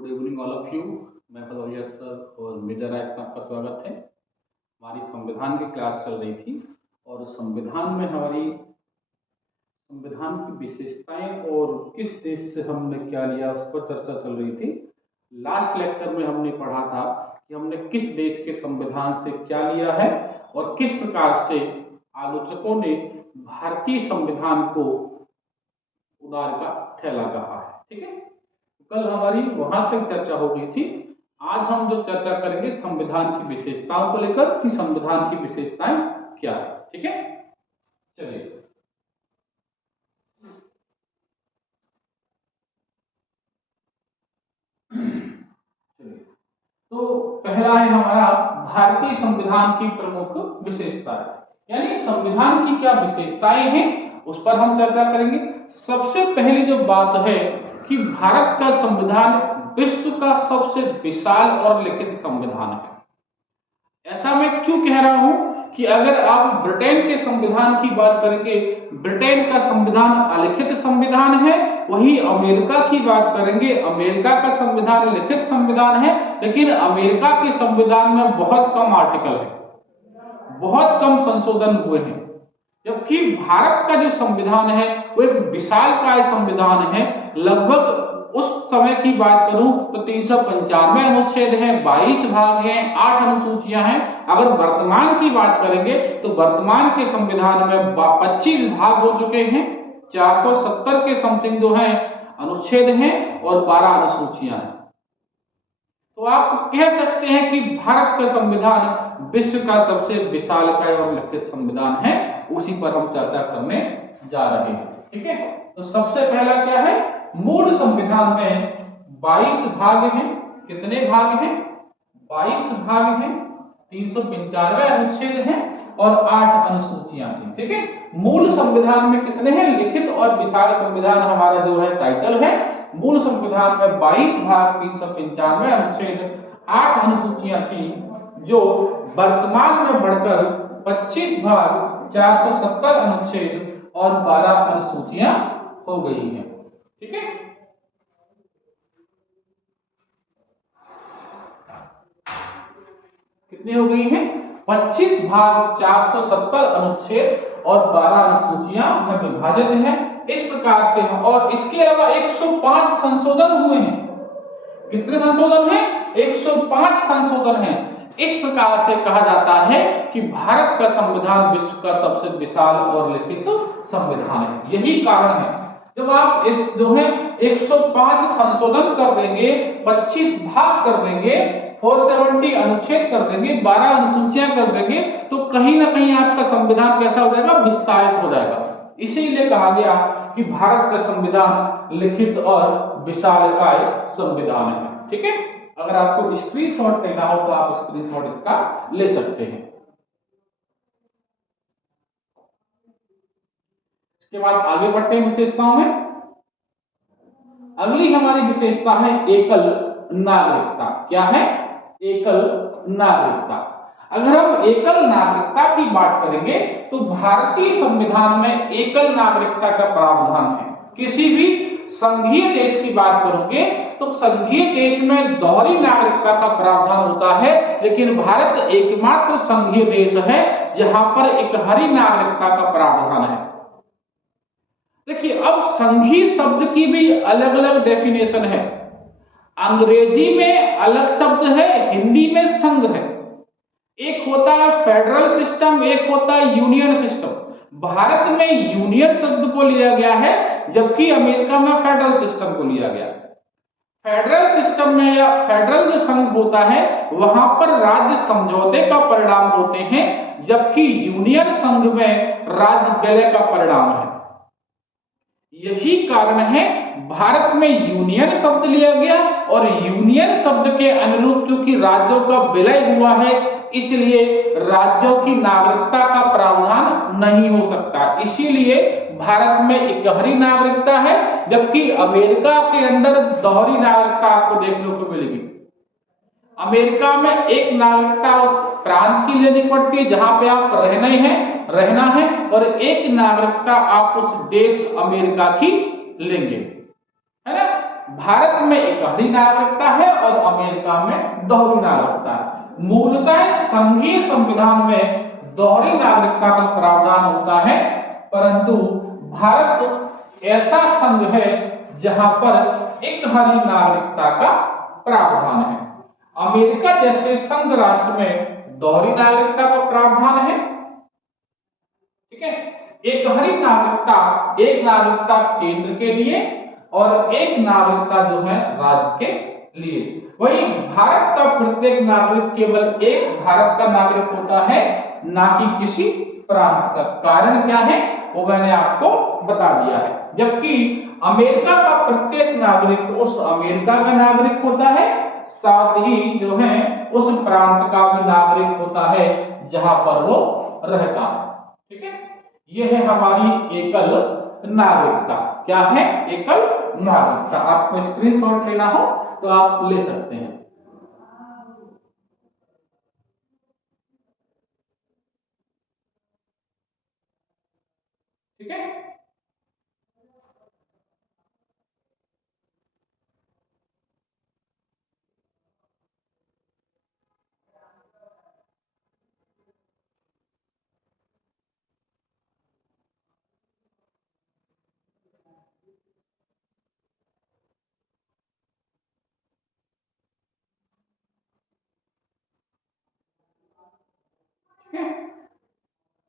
Good evening all of you. मैं Bhadauria sir और major rice में आपका स्वागत है। हमारी संविधान की क्लास चल रही थी और संविधान में हमारी संविधान की विशेषताएं और किस देश से हमने क्या लिया उस पर चर्चा चल रही थी। लास्ट लेक्चर में हमने पढ़ा था कि हमने किस देश के संविधान से क्या लिया है और किस प्रकार से आलोचकों ने भारतीय संविधान को उदार का थैला कहा है। ठीक है, कल हमारी वहां तक चर्चा हो गई थी। आज हम जो चर्चा करेंगे संविधान की विशेषताओं को लेकर कि संविधान की विशेषताएं क्या है। ठीक है, चलिए तो पहला है हमारा भारतीय संविधान की प्रमुख विशेषताएं, यानी संविधान की क्या विशेषताएं हैं उस पर हम चर्चा करेंगे। सबसे पहली जो बात है कि भारत का संविधान विश्व का सबसे विशाल और लिखित संविधान है। ऐसा मैं क्यों कह रहा हूं कि अगर आप ब्रिटेन के संविधान की बात करेंगे, ब्रिटेन का संविधान अलिखित संविधान है। वही अमेरिका की बात करेंगे, अमेरिका का संविधान लिखित संविधान है, लेकिन अमेरिका के संविधान में बहुत कम आर्टिकल है, बहुत कम संशोधन हुए हैं। जबकि भारत का जो संविधान है वो एक विशालकाय संविधान है। लगभग उस समय की बात करूं तो 395 अनुच्छेद हैं, 22 भाग हैं, 8 अनुसूचियां हैं। अगर वर्तमान की बात करेंगे तो वर्तमान के संविधान में 25 भाग हो चुके हैं, 470 के समथिंग जो हैं अनुच्छेद हैं और 12 अनुसूचियां हैं। तो आप कह सकते हैं कि भारत का संविधान विश्व का सबसे विशालकाय और लिखित संविधान है। उसी पर हम चर्चा करने जा रहे हैं। ठीक है, तो सबसे पहला क्या है, मूल संविधान में 22 भाग हैं। कितने भाग हैं? 22 भाग हैं, 395 अनुच्छेद हैं और 8 अनुसूचियां थी। ठीक है, मूल संविधान में कितने हैं? लिखित और विशाल संविधान हमारा जो है टाइटल है। मूल संविधान में 22 भाग, 395 अनुच्छेद, 8 अनुसूचियां थी, जो वर्तमान में बढ़कर 25 भाग, 470 अनुच्छेद और 12 अनुसूचियां हो गई हैं। ठीक है, कितनी हो गई हैं? 25 भाग, 470 अनुच्छेद और 12 अनुसूचियां में विभाजित हैं। इस प्रकार से, और इसके अलावा 105 संशोधन हुए हैं। कितने संशोधन हैं? 105 संशोधन हैं। इस प्रकार से कहा जाता है कि भारत का संविधान विश्व का सबसे विशाल और लिखित संविधान है। यही कारण है, जब आप इस जो है 105 संशोधन कर देंगे, 25 भाग कर देंगे, 470 अनुच्छेद कर देंगे, 12 अनुसूचियां कर देंगे, तो कहीं ना कहीं आपका संविधान कैसा हो जाएगा? विस्तारित हो जाएगा। इसीलिए कहा गया कि भारत का संविधान लिखित और विशालकाय संविधान है। ठीक है, अगर आपको स्क्रीनशॉट लेना हो तो आप स्क्रीनशॉट इसका ले सकते हैं। इसके बाद आगे बढ़ते हैं विशेषताओं में। अगली हमारी विशेषता है एकल नागरिकता। क्या है? एकल नागरिकता। अगर हम एकल नागरिकता की बात करेंगे तो भारतीय संविधान में एकल नागरिकता का प्रावधान है। किसी भी संघीय देश की बात करोगे तो संघीय देश में दोहरी नागरिकता का प्रावधान होता है, लेकिन भारत एकमात्र संघीय देश है जहां पर एकहरी नागरिकता का प्रावधान है। देखिए, अब संघीय शब्द की भी अलग अलग डेफिनेशन है। अंग्रेजी में अलग शब्द है, हिंदी में संघ है। एक होता है फेडरल सिस्टम, एक होता है यूनियन सिस्टम। भारत में यूनियन शब्द को लिया गया है, जबकि अमेरिका में फेडरल सिस्टम को लिया गया है। फेडरल सिस्टम में या फेडरल जो संघ होता है वहां पर राज्य समझौते का परिणाम होते हैं, जबकि यूनियन संघ में राज्य विलय का परिणाम है। यही कारण है भारत में यूनियन शब्द लिया गया और यूनियन शब्द के अनुरूप क्योंकि राज्यों का विलय हुआ है, इसलिए राज्यों की नागरिकता का प्रावधान नहीं हो सकता। इसीलिए भारत में एकहरी नागरिकता है, जबकि अमेरिका के अंदर दोहरी नागरिकता आपको देखने को मिलेगी। अमेरिका में एक नागरिकता उस प्रांत की लेनी पड़ती है जहां पे आप रहना है, और एक नागरिकता आप उस देश अमेरिका की लेंगे, है ना। भारत में एकहरी नागरिकता है और अमेरिका में दोहरी नागरिकता है। मूलतः संघीय संविधान में दोहरी नागरिकता का प्रावधान होता है, परंतु भारत ऐसा संघ है जहां पर एकहरी नागरिकता का प्रावधान है। अमेरिका जैसे संघ राष्ट्र में दोहरी नागरिकता का प्रावधान है। ठीक है, एकहरी नागरिकता, एक नागरिकता केंद्र के लिए और एक नागरिकता जो है राज्य के लिए। वही भारत का प्रत्येक नागरिक केवल एक भारत का नागरिक होता है, ना कि किसी प्रांत का। कारण क्या है वो मैंने आपको बता दिया है। जबकि अमेरिका का प्रत्येक नागरिक उस अमेरिका का नागरिक होता है, साथ ही जो है उस प्रांत का भी नागरिक होता है जहां पर वो रहता है। ठीक है, यह है हमारी एकल नागरिकता। क्या है? एकल नागरिकता। आपको स्क्रीनशॉट लेना हो तो आप ले सकते हैं। ठीक है,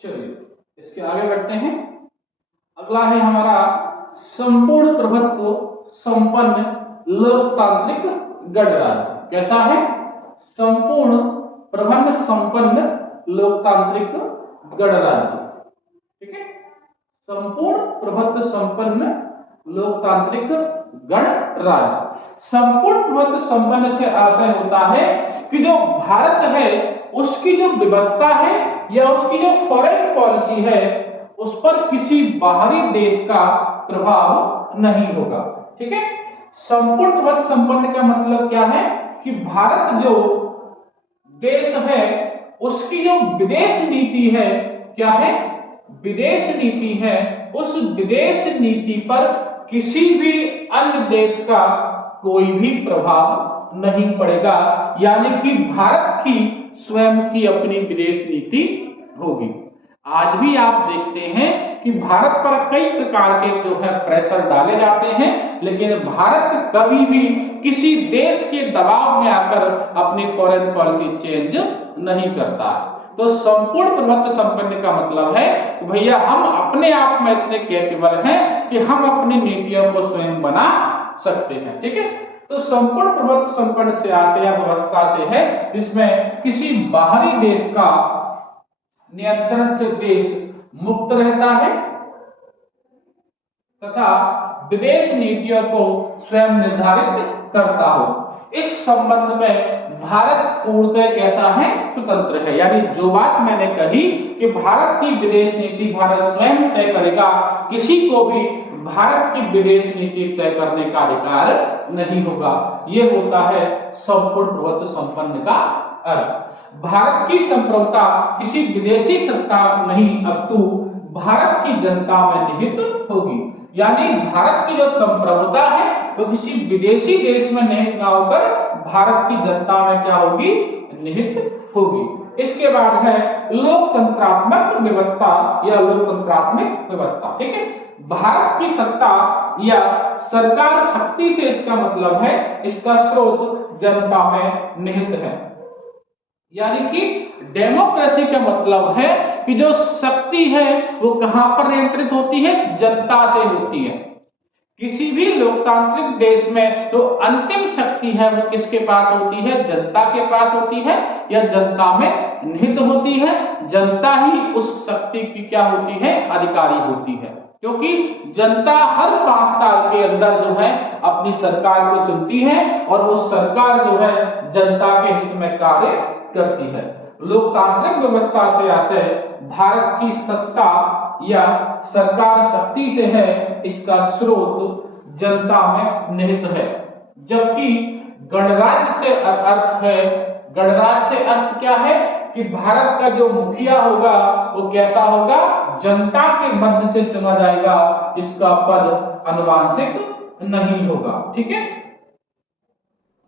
चलिए इसके आगे बढ़ते हैं। अगला है हमारा संपूर्ण प्रभुत्व संपन्न लोकतांत्रिक गणराज्य। कैसा है? संपूर्ण प्रबंध संपन्न लोकतांत्रिक गणराज्य। ठीक है, संपूर्ण प्रभुत्व संपन्न लोकतांत्रिक गणराज्य। संपूर्ण प्रभुत्व संपन्न से आशय होता है कि जो भारत है उसकी जो व्यवस्था है या उसकी जो फॉरेन पॉलिसी है उस पर किसी बाहरी देश का प्रभाव नहीं होगा। ठीक है, संपूर्ण प्रभुत्व संपन्न का मतलब क्या है कि भारत जो देश है उसकी जो विदेश नीति है, क्या है? विदेश नीति है। उस विदेश नीति पर किसी भी अन्य देश का कोई भी प्रभाव नहीं पड़ेगा, यानी कि भारत की स्वयं की अपनी विदेश नीति होगी। आज भी आप देखते हैं कि भारत पर कई प्रकार के जो है प्रेशर डाले जाते हैं, लेकिन भारत कभी भी किसी देश के दबाव में आकर अपनी फॉरेन पॉलिसी चेंज नहीं करता। तो संपूर्ण प्रभुत्व संपन्न का मतलब है कि भैया हम अपने आप में इतने कैपेबल हैं कि हम अपनी नीतियों को स्वयं बना सकते हैं। ठीक है, तो संपूर्ण प्रभुत्व संपन्न से आशय व्यवस्था से है जिसमें किसी बाहरी देश का नियंत्रण से देश मुक्त रहता है तथा विदेश नीतियों को स्वयं निर्धारित करता हो। इस संबंध में भारत पूर्णतः कैसा है? स्वतंत्र है। यानी जो बात मैंने कही कि भारत की विदेश नीति भारत स्वयं तय करेगा, किसी को भी भारत की विदेश नीति तय करने का अधिकार नहीं होगा। ये होता है संपूर्ण प्रभुत्व संपन्न का अर्थ। भारत की संप्रभुता किसी विदेशी सत्ता नहीं अपितु भारत की जनता में निहित होगी। यानी भारत की जो संप्रभुता है वो किसी विदेशी देश में निहित ना होकर भारत की जनता में क्या होगी? निहित होगी। इसके बाद है लोकतंत्रात्मक व्यवस्था या लोकतंत्रात्मक व्यवस्था। ठीक है, भारत की सत्ता या सरकार शक्ति से इसका मतलब है इसका स्रोत जनता में निहित है। यानी कि डेमोक्रेसी का मतलब है कि जो शक्ति है वो कहां पर नियंत्रित होती है? जनता से होती है। किसी भी लोकतांत्रिक देश में जो अंतिम शक्ति है वो किसके पास होती है? जनता के पास होती है या जनता में निहित होती है। जनता ही उस शक्ति की क्या होती है? अधिकारी होती है, क्योंकि जनता हर 5 साल के अंदर जो है अपनी सरकार को चुनती है और वो सरकार जो है जनता के हित में कार्य करती है। लोकतांत्रिक व्यवस्था से आशय भारत की सत्ता या सरकार शक्ति से है, इसका स्रोत जनता में निहित है। जबकि गणराज्य से अर्थ है, गणराज्य से अर्थ क्या है कि भारत का जो मुखिया होगा वो कैसा होगा? जनता के मध्य से चुना जाएगा। इसका पद अनुवांशिक नहीं होगा। ठीक है,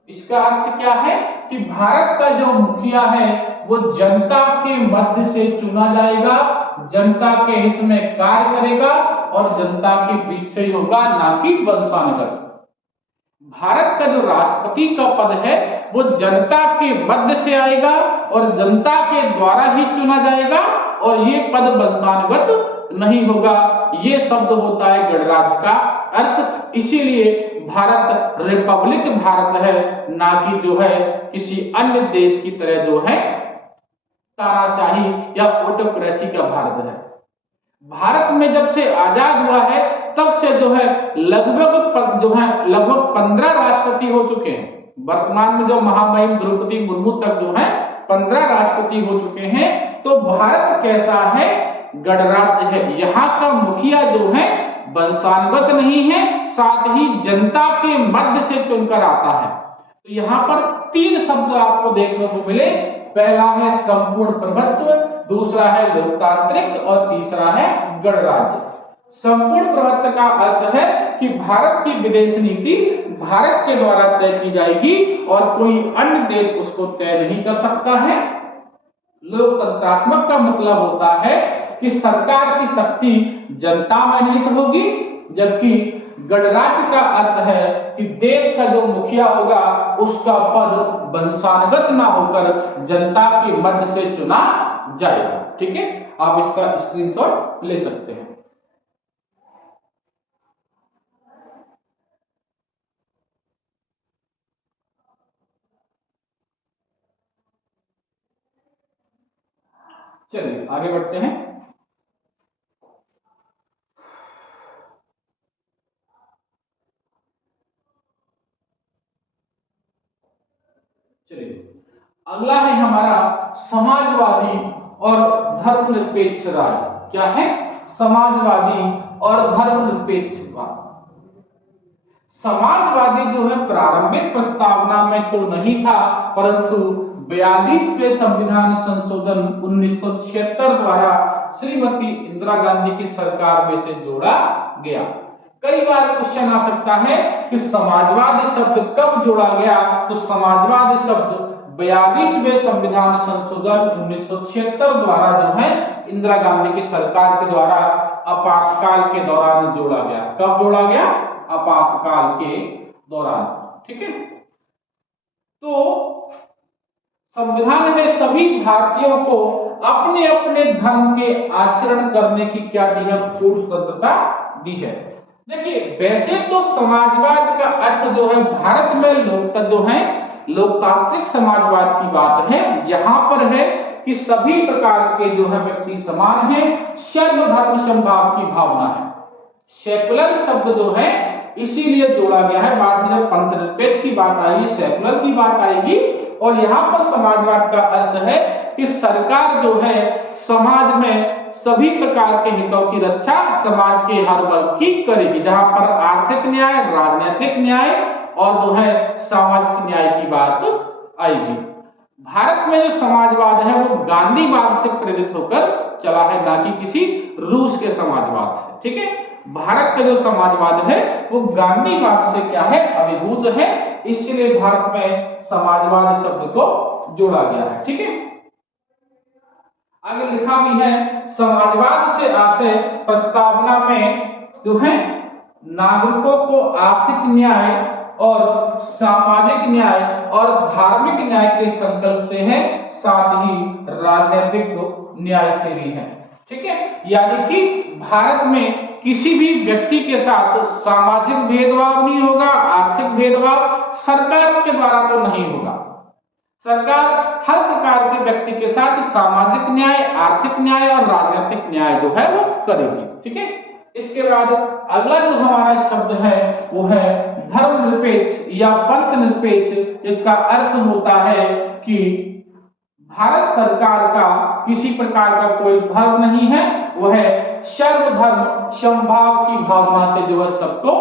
इसका अर्थ क्या है कि भारत का जो मुखिया है वो जनता के मध्य से चुना जाएगा, जनता के हित में कार्य करेगा और जनता के बीच से होगा, ना कि वंशानुगत। भारत का जो राष्ट्रपति का पद है वो जनता के मध्य से आएगा और जनता के द्वारा ही चुना जाएगा और ये पद वंशानुगत नहीं होगा। ये शब्द होता है गणराज्य का अर्थ। इसीलिए भारत रिपब्लिक भारत है, ना कि जो है किसी अन्य देश की तरह जो है तानाशाही या ऑटोक्रेसी का भारत है। भारत में जब से आजाद हुआ है तब से जो है लगभग 15 राष्ट्रपति हो चुके हैं। वर्तमान में जो महामहिम द्रौपदी मुर्मू तक जो है 15 राष्ट्रपति हो चुके हैं। तो भारत कैसा है? गणराज्य है। यहाँ का मुखिया जो है वंशानुगत नहीं है, साथ ही जनता के मध्य से चुनकर आता है। तो यहाँ पर 3 शब्द आपको देखने को मिले। पहला है संपूर्ण प्रभुत्व, दूसरा है लोकतांत्रिक और तीसरा है गणराज्य। संपूर्ण प्रभुत्व का अर्थ है कि भारत की विदेश नीति भारत के द्वारा तय की जाएगी और कोई अन्य देश उसको तय नहीं कर सकता है। लोकतंत्रात्मक का मतलब होता है कि सरकार की शक्ति जनता में निहित होगी, जबकि गणराज्य का अर्थ है कि देश का जो मुखिया होगा उसका पद वंशानुगत ना होकर जनता के मध्य से चुना जाएगा। ठीक है, आप इसका स्क्रीनशॉट ले सकते हैं। चलिए आगे बढ़ते हैं। चलिए अगला है हमारा समाजवादी और धर्मनिरपेक्ष राज्य। क्या है? समाजवादी और धर्मनिरपेक्षवाद। समाजवादी जो है प्रारंभिक प्रस्तावना में तो नहीं था, परंतु 42वें संविधान संशोधन 1976 द्वारा श्रीमती इंदिरा गांधी की सरकार में से जोड़ा गया। कई बार क्वेश्चन आ सकता है कि समाजवाद शब्द कब जोड़ा गया? तो समाजवाद शब्द 42वें संविधान संशोधन 1976 द्वारा जो है इंदिरा गांधी की सरकार के द्वारा आपातकाल के दौरान जोड़ा गया। कब जोड़ा गया? आपातकाल के दौरान। ठीक है, तो संविधान में सभी भारतीयों को अपने अपने धर्म के आचरण करने की क्या दी है? पूर्ण स्वतंत्रता दी है। देखिए वैसे तो समाजवाद का अर्थ जो है भारत में लोकतांत्रिक समाजवाद की बात है। यहाँ पर है कि सभी प्रकार के जो है व्यक्ति समान हैं, सर्वधर्म समभाव की भावना है। सेकुलर शब्द जो है इसीलिए जोड़ा गया है। बाद में जब पंथ निरपेक्ष की बात आएगी, सेकुलर की बात आएगी। और यहाँ पर समाजवाद का अर्थ है कि सरकार जो है समाज में सभी प्रकार के हितों की रक्षा समाज के हर वर्ग की करेगी, जहां पर आर्थिक न्याय, राजनीतिक न्याय और जो है सामाजिक न्याय की बात आएगी। भारत में जो समाजवाद है वो गांधीवाद से प्रेरित होकर चला है, ना कि किसी रूस के समाजवाद से। ठीक है, भारत का जो समाजवाद है वो गांधीवाद से क्या है? अभिभूत है। इसलिए भारत में समाजवाद शब्द को जोड़ा गया है। ठीक है, आगे लिखा भी है समाजवाद से आशय प्रस्तावना में जो है नागरिकों को आर्थिक न्याय और सामाजिक न्याय और धार्मिक न्याय के संकल्प से है, साथ ही राजनीतिक न्याय से भी है। ठीक है, यानी कि भारत में किसी भी व्यक्ति के साथ सामाजिक भेदभाव नहीं होगा, आर्थिक भेदभाव सरकार के द्वारा तो नहीं होगा। सरकार हर प्रकार के व्यक्ति के साथ सामाजिक न्याय, आर्थिक न्याय और राजनीतिक न्याय जो है वो करेगी। ठीक है, इसके बाद अगला जो हमारा शब्द है वो है धर्मनिरपेक्ष या पंथ निरपेक्ष। इसका अर्थ होता है कि भारत सरकार का किसी प्रकार का कोई धर्म नहीं है, वह सर्वधर्म समभाव की भावना से जो है सबको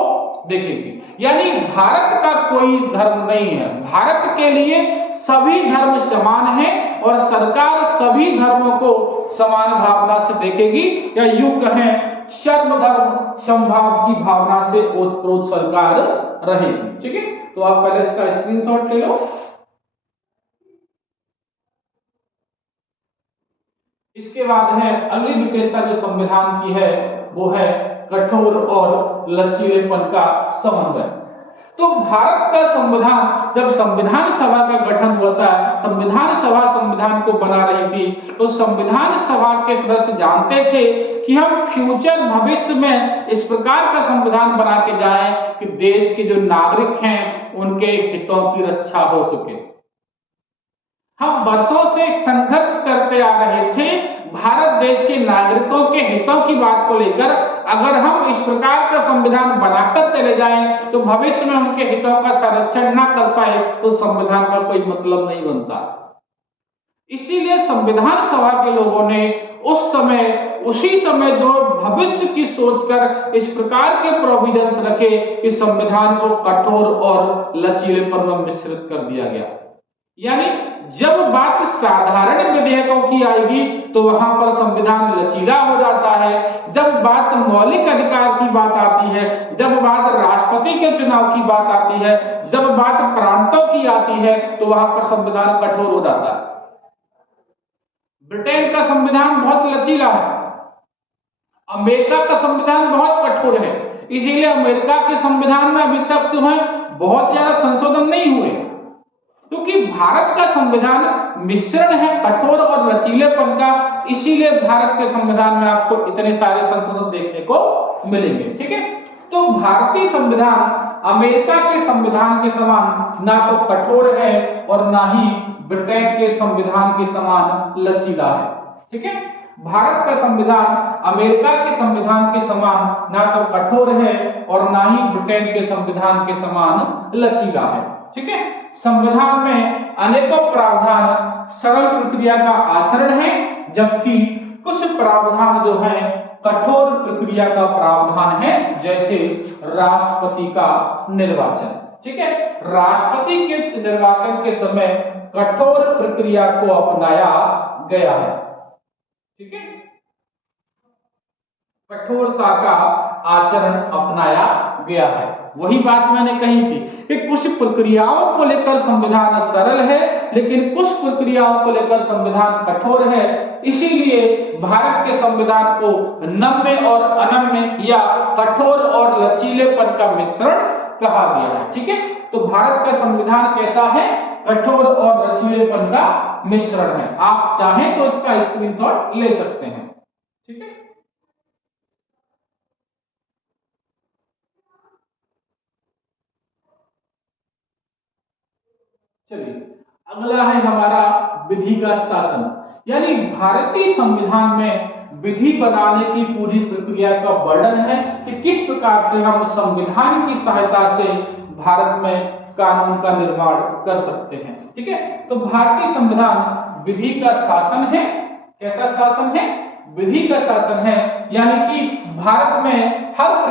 देखेगी। यानी भारत का कोई धर्म नहीं है, भारत के लिए सभी धर्म समान हैं और सरकार सभी धर्मों को समान भावना से देखेगी, या यूं कहें सर्वधर्म समभाव की भावना से ओतप्रोत सरकार रहेगी। ठीक है, तो आप पहले इसका स्क्रीनशॉट ले लो। इसके बाद है अगली विशेषता जो संविधान की है वो है कठोर और लचीलेपन का समन्वय। तो भारत का संविधान, जब संविधान सभा का गठन होता है, संविधान सभा संविधान को बना रही थी, तो संविधान सभा के सदस्य जानते थे कि हम फ्यूचर भविष्य में इस प्रकार का संविधान बना के जाएं कि देश के जो नागरिक हैं उनके हितों की रक्षा हो सके। हम वर्षों से संघर्ष करते आ रहे थे भारत देश के नागरिकों के हितों की बात को लेकर। अगर हम इस प्रकार का संविधान बनाकर चले जाएं तो भविष्य में उनके हितों का संरक्षण न कर पाए तो संविधान का कोई मतलब नहीं बनता। इसीलिए संविधान सभा के लोगों ने उसी समय जो भविष्य की सोचकर इस प्रकार के प्रोविजंस रखे कि संविधान को कठोर और लचीलेपन में मिश्रित कर दिया गया। यानी जब बात साधारण विधेयकों की आएगी तो वहां पर संविधान लचीला हो जाता है। जब बात मौलिक अधिकार की बात आती है, जब बात राष्ट्रपति के चुनाव की बात आती है, जब बात प्रांतों की आती है तो वहां पर संविधान कठोर हो जाता है। ब्रिटेन का संविधान बहुत लचीला है, अमेरिका का संविधान बहुत कठोर है। इसीलिए अमेरिका के संविधान में अभी तक जो है बहुत ज्यादा संशोधन नहीं हुए, क्योंकि भारत का संविधान मिश्रण है कठोर और लचीलेपन का। इसीलिए भारत के संविधान में आपको इतने सारे संशोधन देखने को मिलेंगे। ठीक है, तो भारतीय संविधान अमेरिका के संविधान के समान ना तो कठोर है और ना ही ब्रिटेन के संविधान के समान लचीला है। ठीक है, भारत का संविधान अमेरिका के संविधान के समान ना तो कठोर है और ना ही ब्रिटेन के संविधान के समान लचीला है। ठीक है, संविधान में अनेकों प्रावधान सरल प्रक्रिया का आचरण है, जबकि कुछ प्रावधान जो है कठोर प्रक्रिया का प्रावधान है, जैसे राष्ट्रपति का निर्वाचन। ठीक है, राष्ट्रपति के निर्वाचन के समय कठोर प्रक्रिया को अपनाया गया है। ठीक है, कठोरता का आचरण अपनाया गया है। वही बात मैंने कही थी कि कुछ प्रक्रियाओं को लेकर संविधान सरल है, लेकिन कुछ प्रक्रियाओं को लेकर संविधान कठोर है। इसीलिए भारत के संविधान को नम्य और अनम्य या कठोर और लचीलेपन का मिश्रण कहा गया है। ठीक है, तो भारत का संविधान कैसा है? कठोर और लचीलेपन का मिश्रण है। आप चाहें तो इसका स्क्रीनशॉट ले सकते हैं। ठीक है, चलिए अगला है हमारा विधि का शासन। यानी भारतीय संविधान में विधि बनाने की पूरी प्रक्रिया का वर्णन है कि किस प्रकार से हम संविधान की सहायता से भारत में कानून का निर्माण कर सकते हैं। ठीक है, तो भारतीय संविधान विधि का शासन है। कैसा शासन है? विधि का शासन है, यानी कि भारत में हर